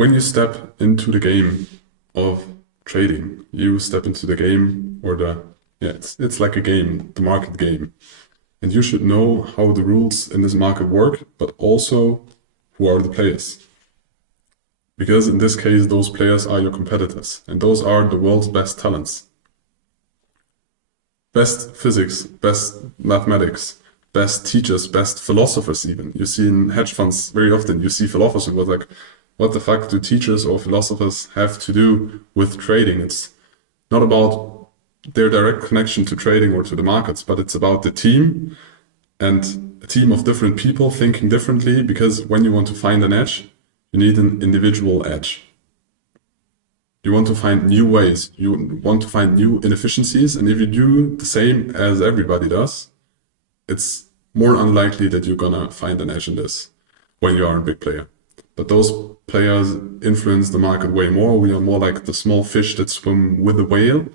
when you step into the game of trading, you step into the game or it's like a game, the market game. And you should know how the rules in this market work, but also who are the players. Because in this case, those players are your competitors, and those are the world's best talents. Best physics, best mathematics, best teachers, best philosophers even. You see in hedge funds very often, you see philosophers who are like, what the fuck do teachers or philosophers have to do with trading? It's not about their direct connection to trading or to the markets, but it's about the team and a team of different people thinking differently, because when you want to find an edge, you need an individual edge. You want to find new ways, you want to find new inefficiencies, and if you do the same as everybody does, it's more unlikely that you're gonna find an edge in this when you are a big player. But those players influence the market way more. We are more like the small fish that swim with the whale,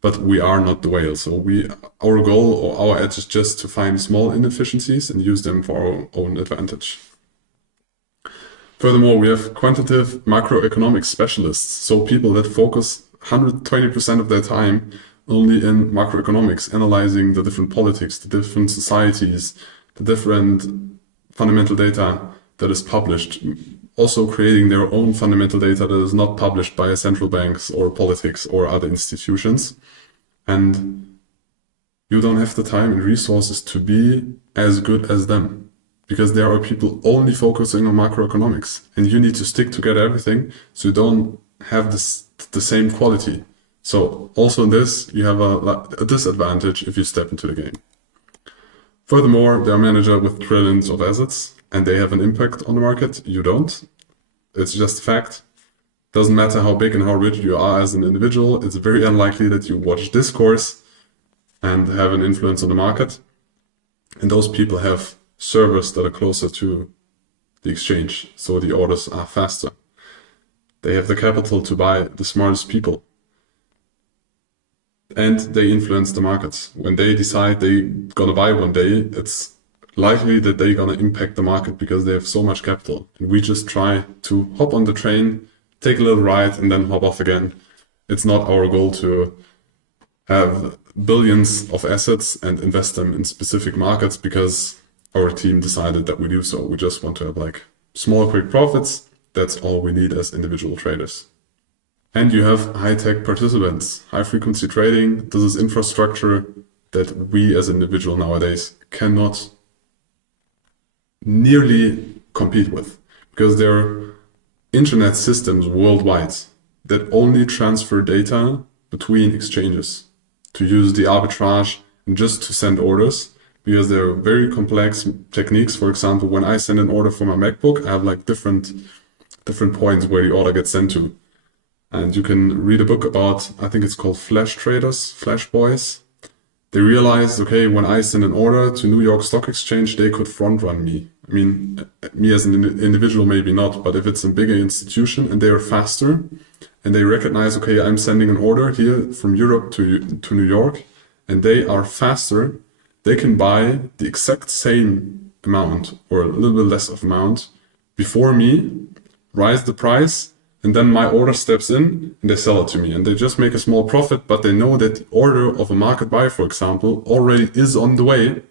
but we are not the whale. So our goal or our edge is just to find small inefficiencies and use them for our own advantage. Furthermore, we have quantitative macroeconomic specialists, so people that focus 120% of their time only in macroeconomics, analyzing the different politics, the different societies, the different fundamental data that is published, also creating their own fundamental data that is not published by central banks or politics or other institutions. And you don't have the time and resources to be as good as them, because there are people only focusing on macroeconomics, and you need to stick together everything so you don't have the same quality. So also in this, you have a disadvantage if you step into the game. Furthermore, they are managers with trillions of assets, and they have an impact on the market. You don't. It's just a fact. Doesn't matter how big and how rich you are as an individual, it's very unlikely that you watch this course and have an influence on the market. And those people have servers that are closer to the exchange, so the orders are faster. They have the capital to buy the smartest people. And they influence the markets. When they decide they're gonna buy one day, it's likely that they're gonna impact the market because they have so much capital. And we just try to hop on the train, take a little ride, and then hop off again. It's not our goal to have billions of assets and invest them in specific markets because our team decided that we do so. We just want to have like small, quick profits. That's all we need as individual traders. And you have high-tech participants, high-frequency trading. This is infrastructure that we as individuals nowadays cannot nearly compete with, because there are internet systems worldwide that only transfer data between exchanges to use the arbitrage and just to send orders, because there are very complex techniques. For example, when I send an order for my MacBook, I have like different points where the order gets sent to. And you can read a book about, I think it's called Flash Traders, Flash Boys. They realized, okay, when I send an order to New York Stock Exchange, they could front run me. I mean, me as an individual, maybe not, but if it's a bigger institution and they are faster and they recognize, okay, I'm sending an order here from Europe to New York, and they are faster, they can buy the exact same amount or a little bit less of amount before me, rise the price, and then my order steps in and they sell it to me. And they just make a small profit, but they know that the order of a market buy, for example, already is on the way.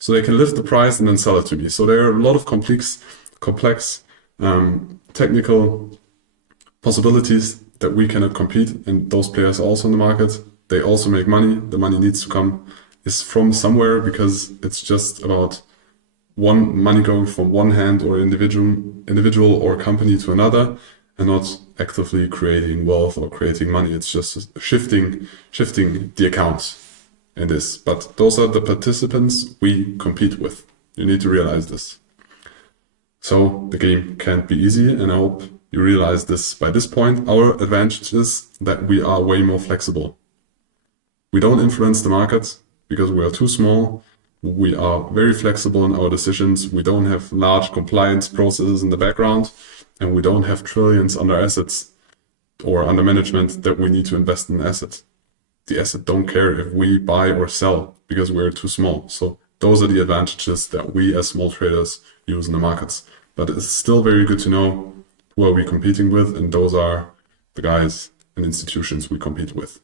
So they can lift the price and then sell it to me. So there are a lot of complex technical possibilities that we cannot compete. And those players are also in the market. They also make money. The money needs to come is from somewhere, because it's just about money going from one hand or individual or company to another, and not actively creating wealth or creating money. It's just shifting the accounts in this. But those are the participants we compete with. You need to realize this. So the game can't be easy, and I hope you realize this by this point. Our advantage is that we are way more flexible. We don't influence the market because we are too small. We are very flexible in our decisions. We don't have large compliance processes in the background, and we don't have trillions under assets or under management that we need to invest in the asset. The asset don't care if we buy or sell because we're too small. So those are the advantages that we as small traders use in the markets. But it's still very good to know who are we competing with? And those are the guys and institutions we compete with.